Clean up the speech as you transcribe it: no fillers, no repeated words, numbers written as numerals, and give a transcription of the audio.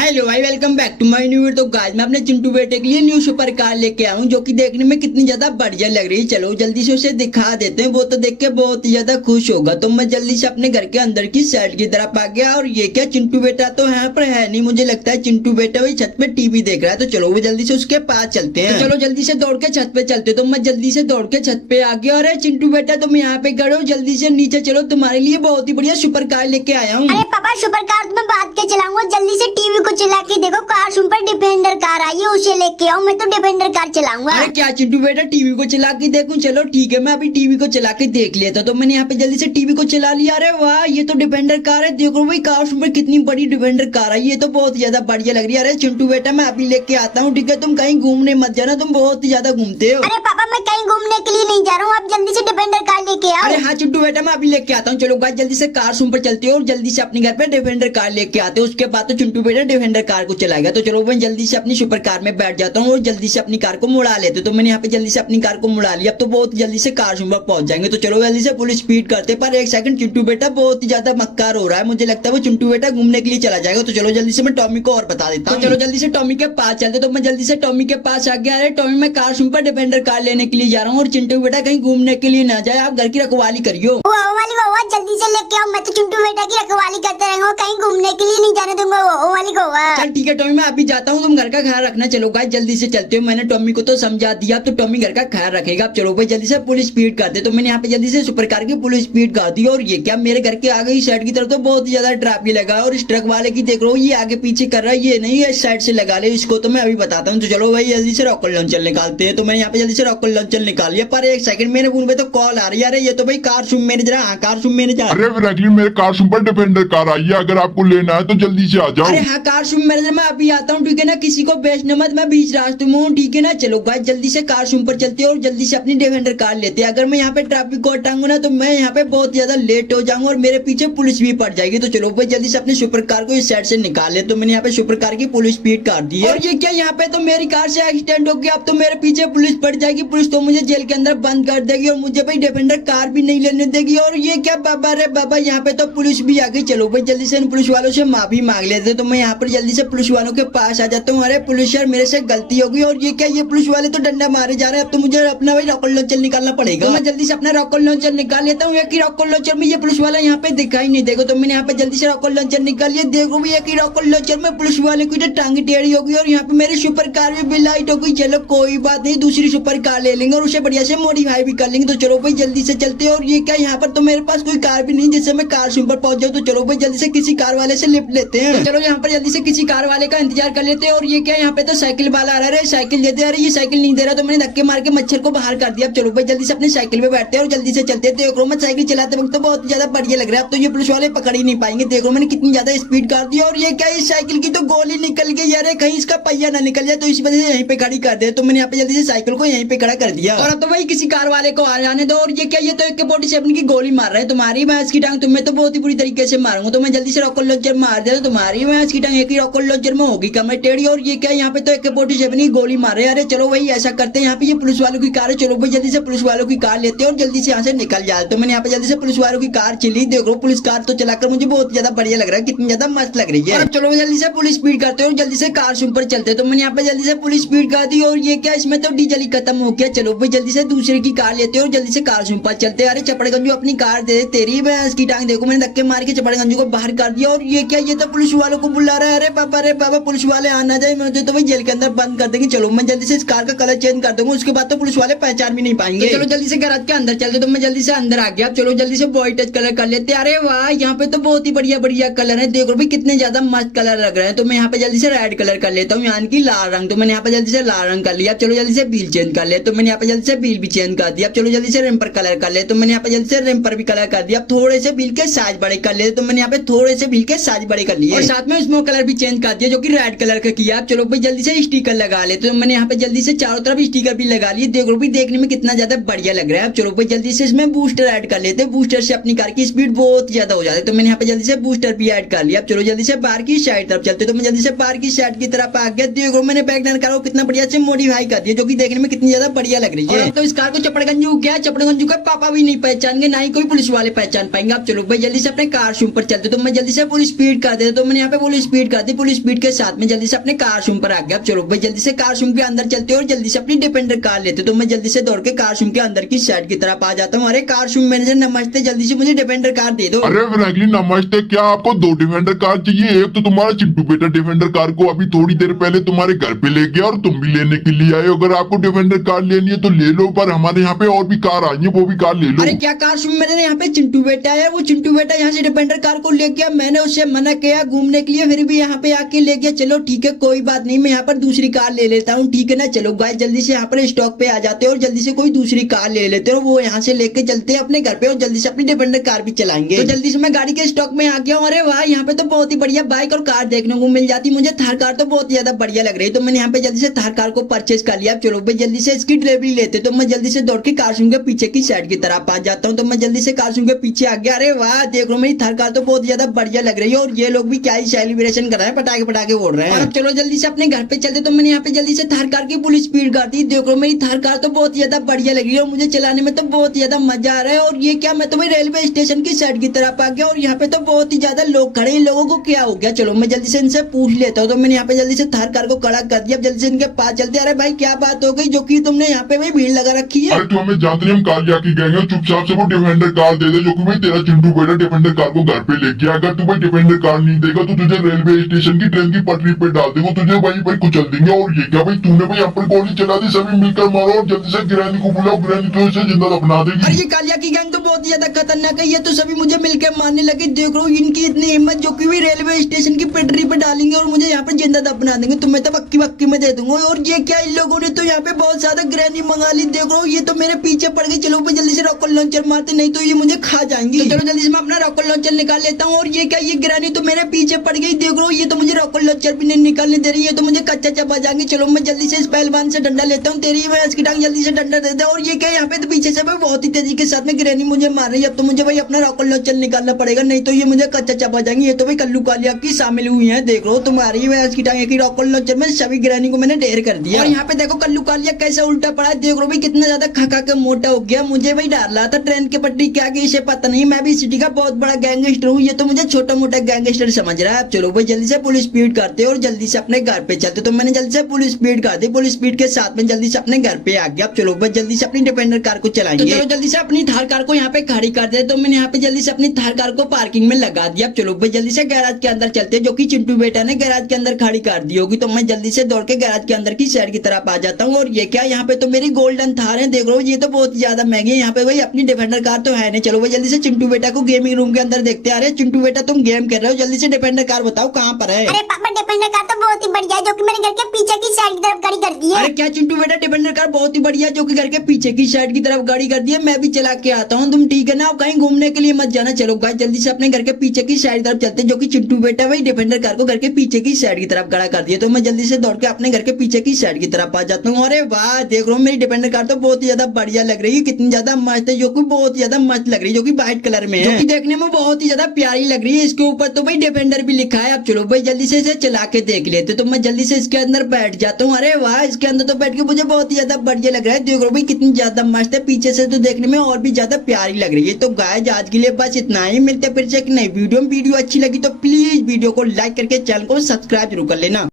Hello भाई, welcome back to my new video. तो guys मैं अपने चिंटू बेटे के लिए न्यू सुपर कार लेके आऊँ जो कि देखने में कितनी ज्यादा बढ़िया लग रही है। चलो जल्दी से उसे दिखा देते हैं, वो तो देख के बहुत ही ज्यादा खुश होगा। तो मैं जल्दी से अपने घर के अंदर की साइड की तरफ आ गया। और ये क्या, चिंटू बेटा तो यहाँ पर है नहीं, मुझे लगता है चिंटू बेटा वही छत पे टीवी देख रहा है। तो चलो वो जल्दी से उसके पास चलते हैं। तो चलो जल्दी से दौड़ के छत पे चलते। तो मैं जल्दी से दौड़ के छत पे आ गया। अरे चिंटू बेटा तुम यहाँ पे खड़े हो, जल्दी से नीचे चलो, तुम्हारे लिए बहुत ही बढ़िया सुपर कार लेके आया हूँ। अरे पापा, सुपर कार तो मैं बात के चलाऊंगा, जल्दी से टीवी को चला के देखो, कार सुपर डिफेंडर कार आई है, उसे लेके आओ, मैं तो डिफेंडर कार चलाऊंगा। अरे क्या चिंटू बेटा टीवी को चला के देखूं? चलो ठीक है, मैं अभी टीवी को चला के देख लेता। तो मैंने यहाँ पे जल्दी से टीवी को चला लिया। अरे वाह, ये तो डिफेंडर कार है। देखो भाई कार सुपर कितनी बड़ी डिफेंडर कार है, ये तो बहुत ज्यादा बढ़िया लग रही है। अरे चिंटू बेटा मैं अभी लेके आता हूँ, ठीक है? तुम कहीं घूमने मत जाना, तुम बहुत ही ज्यादा घूमते हो। अरे पापा मैं कहीं घूमने के लिए नहीं जा रहा हूँ, आप जल्दी से डिफेंडर कार लेके आओ। अरे हाँ चिंटू बेटा मैं अभी लेके आता हूँ। चलो गाइस जल्दी से कार सुपर चलते हो और जल्दी से अपने घर पे डिफेंडर कार लेके आते हो। उसके बाद तो चिंटू बेटा डिफेंडर कार को चलाएगा। तो चलो मैं जल्दी से अपनी सुपर कार में बैठ जाता हूँ और जल्दी से अपनी कार को मुड़ा लेते। तो मैंने यहाँ पे जल्दी से अपनी कार को मुड़ा लिया। अब तो बहुत जल्दी से कार सुपर पहुंच जाएंगे। तो चलो जल्दी से फुल स्पीड करते। पर एक सेकंड, चिंटू बेटा बहुत ही ज्यादा मक्कार हो रहा है, मुझे लगता है वो चिंटू बेटा घूमने के लिए चला जाएगा। तो चलो जल्दी से मैं टॉमी को और बता देता हूँ। चलो जल्दी से टॉमी के पास चलते। तो मैं जल्दी से टॉमी के पास आ गया। अरे टॉमी मैं कार सुपर डिफेंडर कार लेने के लिए जा रहा हूँ और चिंटू बेटा कहीं घूमने के लिए ना जाए, आप घर की रखवाली करियो। वो वाली गोवा जल्दी से लेके आओ, मैं तो चिंटू बेटा की रखवाली करते रहूंगा, कहीं घूमने के लिए नहीं जाने दूंगा। वो वाली गोवा। चल ठीक है टॉमी, मैं अभी जाता हूँ, तुम घर का ख्याल रखना। चलो गाइस जल्दी से चलते हो। मैंने टॉमी को तो समझा दिया, अब तो टॉमी घर का ख्याल रखेगा। अब चलो भाई जल्दी से फुल स्पीड कर दे। तो मैंने यहाँ पे जल्दी से सुपर कार की फुल स्पीड कर दी। और ये क्या, मेरे घर के आगे ही साइड की तरफ तो बहुत ही ज्यादा ट्रैफिक लगा है। और इस ट्रक वाले की देख रहा हूँ, ये आगे पीछे कर रहा है, ये नहीं इस साइड से लगा ले इसको। तो मैं अभी बताता हूँ। तो चलो भाई जल्दी से रॉकेट लॉन्चर निकालते हैं। तो मैंने यहाँ पे जल्दी से रॉकेट लॉन्चर निकाल लिया। पर एक सेकंड, मेरे फोन पे तो कॉल आ रही है। अरे ये तो भाई कार सुम मैनेजर, हाँ कार सुम मैनेजर। अरे फ्रैंकलिन मेरे कार सुपर डिफेंडर कार आई है, अगर आपको लेना है तो जल्दी से आ जाओ। अरे हाँ कार सुम मैनेजर मैं अभी आता हूँ, ठीक है ना? किसी को बेचना मत, मैं बीच रास्ते में हूँ, ठीक है ना? चलो गाइस जल्दी से कार सुम पर चलते हैं और जल्दी से अपनी डिफेंडर कार लेते हैं। अगर मैं यहाँ पे ट्रैफिक को हटाऊंगा ना तो मैं यहाँ पे बहुत ज्यादा लेट हो जाऊंगा और मेरे पीछे पुलिस भी पड़ जाएगी। तो चलो भाई जल्दी से अपनी सुपर कार को इस साइड से निकाल ले। तो मैंने यहाँ पे सुपर कार की फुल स्पीड कर दी है। और ये क्या, यहाँ पे तो मेरी कार से एक्सीडेंट हो गया, अब तो मेरे पीछे पुलिस पड़ जाएगी। पुलिस तो मुझे जेल के अंदर बंद कर देगी और मुझे भाई डिफेंडर कार भी नहीं लेने देगी। और ये क्या बाबा रे बाबा, यहाँ पे तो पुलिस भी आ गई। चलो भाई जल्दी से इन पुलिस वालों से माफी मांग लेते। तो मैं यहाँ पर जल्दी से पुलिस वालों के पास आ जाता हूँ। अरे पुलिस यार मेरे से गलती होगी। और ये क्या, ये पुलिस वाले तो डंडा मारे जा रहे हैं, अब तो मुझे अपना भाई रॉकेट लॉन्चर निकालना पड़ेगा। तो मैं जल्दी से अपना रॉकेट लॉन्चर निकाल लेता हूँ। एक ही रॉकेट लॉन्चर में ये पुलिस वाला यहाँ पे दिखाई नहीं देगा। तो मैंने यहाँ पे जल्दी से रॉकेट लॉन्चर निकाल लिया। देखो भाई एक ही रॉकेट लॉन्चर में पुलिस वाले की टांगी टेढ़ी होगी और यहाँ पे मेरी सुपर कार भी लाइट हो गई। चलो कोई बात नहीं, दूसरी सुपर कार ले लेंगे और उसे बढ़िया से मॉडिफाई भी कर लेंगे। तो चलो भाई जल्दी से चलते हैं। और ये क्या, यहाँ पर तो मेरे पास कोई कार भी नहीं जिससे मैं कार सुपर पहुंच जाऊँ। तो चलो भाई जल्दी से किसी कार वाले से लिफ्ट लेते हैं। तो चलो यहाँ पर जल्दी से किसी कार वाले का इंतजार कर लेते हैं। और ये क्या, यहाँ पे तो साइकिल वाला आ रहा है, साइकिल दे दे। अरे ये साइकिल नहीं दे रहा, तो मैंने धक्के मार के मच्छर को बाहर कर दिया। अब चलो भाई जल्दी से अपने साइकिल पे बैठते हैं और जल्दी से चलते हैं। देखो मैं साइकिल चलाते वक्त तो बहुत ज्यादा बढ़िया लग रहा है, अब तो ये पुलिस वाले पकड़ ही नहीं पाएंगे। देखो मैंने कितनी ज्यादा स्पीड कर दी। और ये क्या, इस साइकिल की तो गोली निकल गई। यार कहीं इसका पहिया ना निकल जाए, तो इस वजह से यहीं पे खड़ी कर दे। तो मैंने यहाँ पे जल्दी से साइकिल को यहीं पे खड़ा कर दिया। और अब तो भाई किसी कार वाले को आ जाने दो। और ये क्या, ये तो AK-47 की गोली मार रहा है, तुम्हारी भैंस की टांग तुम्हें तो बहुत ही बुरी तरीके से मारूंगा। तो मैं जल्दी से रॉकेट लॉन्चर मार दिया। तुम्हारी भैंस की टांग एक ही रॉकेट लॉन्चर में होगी कमर टेढ़ी। और ये क्या, यहाँ पे तो AK-47 की गोली मार रहे हैं। अरे चलो भाई ऐसा करते हैं, यहाँ पे ये पुलिस वालों की कार है। चलो भाई जल्दी से पुलिस वालों की कार लेते हैं और जल्दी से यहाँ से निकल जाते। तो मैंने यहाँ पे जल्दी से पुलिस वालों की कार चली। देखो पुलिस कार तो चलाकर मुझे बहुत ज्यादा बढ़िया लग रहा है, कितनी ज्यादा मस्त लग रही है। और चलो जल्दी से पुलिस स्पीड करते हैं और जल्दी से कार सुपर चलते हैं। तो मैंने यहाँ पे जल्दी से पुलिस स्पीड कर दी। और ये क्या, इसमें तो डीजल ही खत्म हो गया। चलो भाई जल्दी से दूसरे की कार लेते हैं और जल्दी से कार सुपर चलते हैं। अरे चपड़गंजू अपनी कार दे, तेरी भैंस की टांग। देखो मैंने धक्के मार के चपड़गंजू को बाहर कर दिया। और ये क्या, ये तो पुलिस वालों को बुला रहा है। अरे बाबा पुलिस वाले आना जाए, मुझे तो भाई जेल के अंदर बंद कर देंगे। चलो मैं जल्दी से इस कार का कलर चेंज कर दूंगा, उसके बाद तो पुलिस वाले पहचान भी नहीं पाएंगे। तो चलो जल्दी से गैराज के अंदर चलते। तो मैं जल्दी से अंदर आ गया। चलो जल्दी से बॉडी टच कलर कर लेते। अरे वाह, यहाँ पे तो बहुत ही बढ़िया बढ़िया कलर है। देखो भाई कितने ज्यादा मस्त कलर लग रहे हैं। तो मैं यहाँ पे जल्दी से रेड कलर कर लेता हूँ, यानी कि लाल रंग। तो मैंने यहाँ पे जल्दी से लाल रंग कर लिया। चलो जल्दी से व्हील चेंज कर ले। तो मैंने यहाँ पे जल्दी से व्हील भी चेंज कर दिया। चलो जल्दी से रेम्पर कलर कर ले। तो मैंने यहाँ पे जल्दी से रेम्पर भी कलर कर दिया। थोड़े से व्हील के साइज बड़े कर ले। तो मैंने यहाँ पे थोड़े से व्हील के साइज बड़े कर लिए और साथ में इसमें कलर भी चेंज कर दिया जो कि रेड रेड कलर का किया। अब चलो भाई जल्दी से स्टिकर लगा ले। तो मैंने यहाँ पे जल्दी से चारों तरफ स्टिकर भी लगा लिए। देखो भाई देखने में कितना ज्यादा बढ़िया लग रहा है। अब चलो भाई जल्दी से इसमें बूस्टर ऐड कर लेते हैं। बूस्टर से अपनी कार की स्पीड बहुत ज्यादा हो जाती है। तो मैंने यहाँ पे जल्दी से बूस्टर भी ऐड कर लिया। अब चलो जल्दी से बाहर की साइड तरफ चलते। तो मैं जल्दी से बाहर की साइड की तरफ आ गया। देखो मैंने वैगनर कार को कितना बढ़िया से मॉडिफाई कर दिया, जो कि देखने में कितनी ज्यादा बढ़िया लग रही है। तो इस कार को चपड़गंजू क्या चपड़गंजू का पापा भी नहीं पहचान गए, ना ही कोई पुलिस वाले पहचान पाएंगे। अब चलो भाई जल्दी से अपने कार शूम पर चलते। तो मैं जल्दी से फुल स्पीड कर देता। तो मैंने यहाँ पे फुल स्पीड कर दी। फुल स्पीड के साथ में जल्दी से अपने कार शूम पर आ गया। अब चलो भाई जल्दी से कार शूम के अंदर चलते और जल्दी से अपनी डिफेंडर कार लेते। तो मैं जल्दी से दौड़ के कार शूम के अंदर की साइड की तरफ आ जाता हूँ। अरे कार शूम मैनेजर नमस्ते, जल्दी से मुझे डिफेंडर कार दे दो। अरे फ्रैंकलिन नमस्ते, क्या आपको 2 डिफेंडर कार चाहिए? एक तो तुम्हारा चिंटू बेटा डिफेंडर कार को अभी थोड़ी देर पहले तुम्हारे घर पे ले गया और तुम भी लेने के लिए आए। अगर आपको डिफेंडर कार लेनी है तो ले लो, पर हमारे यहाँ पे और भी कार आई है, वो भी कार ले लो। अरे क्या कार शूम मैंने यहाँ पे चिंटू बेटा है, वो चिंटू बेटा यहाँ से डिफेंडर कार को ले गया। मैंने उससे मना किया घूमने के लिए, फिर भी यहाँ पे आके ले गया। चलो ठीक है कोई बात नहीं, मैं यहाँ पर दूसरी कार ले लेता हूँ, ठीक है ना। चलो गाइस जल्दी से यहाँ पर स्टॉक पे आ जाते हैं और जल्दी से कोई दूसरी कार ले लेते हैं और वो यहाँ से लेके चलते हैं अपने घर पे और जल्दी से अपनी डिफेंडर कार भी चलाएंगे। तो जल्दी से मैं गाड़ी के स्टॉक में आ गया हूँ। अरे वाह यहाँ पे तो बहुत ही बढ़िया बाइक और कार देखने को मिल जाती। मुझे थार कार तो बहुत ज्यादा बढ़िया लग रही है। तो मैंने यहाँ पे जल्दी से थार कार को परचेज कर लिया। चलो भाई जल्दी से इसकी डिलीवरी लेते। तो मैं जल्दी से दौड़ के कार शूम के पीछे की साइड की तरफ आ जाता हूँ। तो मैं जल्दी से कार शूम के पीछे आ गया। अरे वाह देख लो मेरी थार कार तो बहुत ज्यादा बढ़िया लग रही है और ये लोग भी क्या ही सेलिब्रेशन कर रहे हैं, पटाखे पटाखे उड़ रहे हैं। अब चलो जल्दी से अपने घर पे चलते। तो मैंने यहाँ पे जल्दी से थार कार की फुल स्पीड कर दी। देखो मेरी थार कार तो बहुत ज्यादा बढ़िया लग रही है और मुझे चलाने में तो बहुत ज्यादा मजा आ रहा है। और ये क्या, मैं तो भाई रेलवे स्टेशन की साइड की तरफ आ गया और यहाँ पे तो बहुत ही ज्यादा लोग खड़े हैं। इन लोगों को क्या हो गया? चलो मैं जल्दी से इनसे पूछ लेता हूँ। तो मैंने यहाँ पे जल्दी से थार कार को खड़ा कर दिया। अब जल्दी से इनके पास चलते। अरे भाई क्या बात हो गई जो कि तुमने यहाँ पे भाई भीड़ लगा रखी है? अरे तू हमें जानते नहीं, हम कार लेके गए हैं, चुपचाप से वो डिफेंडर कार दे दे, जो कि भाई तेरा चिंटू बेटा डिफेंडर कार को घर पे ले गया। अगर तू भाई डिफेंडर कार नहीं देगा तो तुझे रेलवे स्टेशन की ट्रेन की पटरी पे डाल देंगे, तुझे भाई कुचल देंगे। और ये क्या भाई, तूने भाई अपन गोली चला दी, सभी मिलकर मारो और जल्दी से गिरानी को बुलाओ, गिरानी तो इसे जिंदा दफना देगी। और ये कालिया की गैंग तो बहुत ज्यादा खतरनाक है, ये तो सभी मुझे मिलकर मारने लगे। देख लो इनकी इतनी हिम्मत, जो कि भी रेलवे स्टेशन की पटरी पे डालेंगे और मुझे यहाँ पे जिंदा दफना देंगे। तो मैं तो बक्की बक्की में दे दूंगा। और ये क्या, इन लोगों ने तो यहाँ पे बहुत ज्यादा ग्रैनी मंगा ली। देखो ये तो मेरे पीछे पड़ गई। चलो भाई जल्दी से रॉकेट लॉन्चर मारते, नहीं तो ये मुझे खा जाएंगी। तो चलो जल्दी से मैं अपना रॉकेट लॉन्चर निकाल लेता हूँ। और ये क्या, ये ग्रैनी तो मेरे पीछे पड़ गई। देख लो ये तो मुझे रॉकेट लॉन्चर भी नहीं निकालने दे रही है, तो मुझे कच्चा चबा जाएंगे। चलो मैं जल्दी से इस पहलवान से डंडा लेता हूँ। तेरी मैं इसकी टांग जल्दी से डंडा देता हूँ। और ये क्या, यहाँ पे तो पीछे से बहुत ही तेजी के साथ में ग्रैनी मुझे मार रही है। अब तो मुझे भाई अपना रॉकेट लॉन्चर निकालना पड़ेगा, नहीं तो ये मुझे कच्चा चबा जाएंगे। ये तो भाई कल्लू कालिया की शामिल हुई है। देख लो तुम्हारी इसकी टांग की रॉकेट लॉन्चर में सभी ग्रैनी को मैंने ढेर कर दिया। और यहाँ पे देखो कल्लू कालिया कैसे उल्टा पड़ा है। देख लो भाई कितना ज्यादा खा के मोटा हो गया। मुझे भाई डाल रहा था ट्रेन के पटरी क्या की, इसे पता नहीं। मैं भी सिटी का बहुत बड़ा गैंगस्टर हूँ, ये तो मुझे छोटा मोटा गैंगस्टर समझ रहा है। अब चलो भाई जल्दी से फुल स्पीड करते और जल्दी से अपने घर पे चलते। तो मैंने जल्दी से फुल स्पीड कर दी। फुल स्पीड के साथ में जल्दी से अपने घर पे आ गया। अब चलो भाई जल्दी से अपनी डिफेंडर कार को चलाएंगे। तो चलो जल्दी से अपनी थार कार को यहाँ पे खड़ी कर दे। तो मैंने यहाँ पे जल्दी से अपनी थार कार को पार्किंग में लगा दिया। अब चलो भाई जल्दी से गैराज के अंदर चलते, जो कि चिंटू बेटा ने गैराज के अंदर खड़ी कर दी होगी। तो मैं जल्दी से दौड़ के गैराज के अंदर की साइड की तरफ आ जाता हूँ। और ये क्या, यहाँ पे तो मेरी गोल्डन थार है। देख लो ये तो बहुत ज्यादा महंगी है। यहाँ पे भाई अपनी डिफेंडर कार तो है नहीं। चलो भाई जल्दी से चिंटू बेटा को गेमिंग रूम के अंदर देखते हैं। अरे चिंटू बेटा तुम गेम कर रहे हो, जल्दी से डिफेंडर कार बताओ कहाँ पर है? अरे पापा डिफेंडर कार तो बहुत ही बढ़िया है, जो कि मेरे घर के पीछे की साइड की तरफ खड़ी कर दी है। अरे क्या चिंटू बेटा, डिफेंडर कार बहुत ही बढ़िया, जो कि घर के पीछे की साइड की तरफ गाड़ी कर दी है। मैं भी चला के आता हूँ, तुम ठीक है ना? कहीं घूमने के लिए मत जाना। चलो गाइस जल्दी से अपने घर के पीछे की साइड तरफ चलते, जो कि चिंटू बेटा भाई डिफेंडर कार को घर के पीछे की साइड की तरफ खड़ा कर दिया। तो मैं जल्दी से दौड़ के अपने घर के पीछे की साइड की तरफ आ जाता हूँ। अरे वाह देख लो मेरी डिफेंडर कार तो बहुत ही ज्यादा बढ़िया लग रही है, कितनी ज्यादा मस्त है, जो कि बहुत ज्यादा मस्त लग रही है, जो कि व्हाइट कलर में है, जो कि देखने में बहुत ही ज्यादा प्यारी लग रही है। इसके ऊपर तो भाई डिफेंडर भी लिखा है। अब चलो भाई जल्दी से इसे चला के देख लेते। तो मैं जल्दी से इसके अंदर बैठ जाता हूँ। अरे वाह इसके अंदर तो बैठ के मुझे बहुत ही ज्यादा बढ़िया लग रहा है। देखो भाई कितनी ज्यादा मस्त है, पीछे से तो देखने में और भी ज्यादा प्यारी लग रही है। तो गाइस आज के लिए बस इतना ही, मिलते फिर से एक नई वीडियो अच्छी लगी तो प्लीज वीडियो को लाइक करके चैनल को सब्सक्राइब जरूर कर लेना।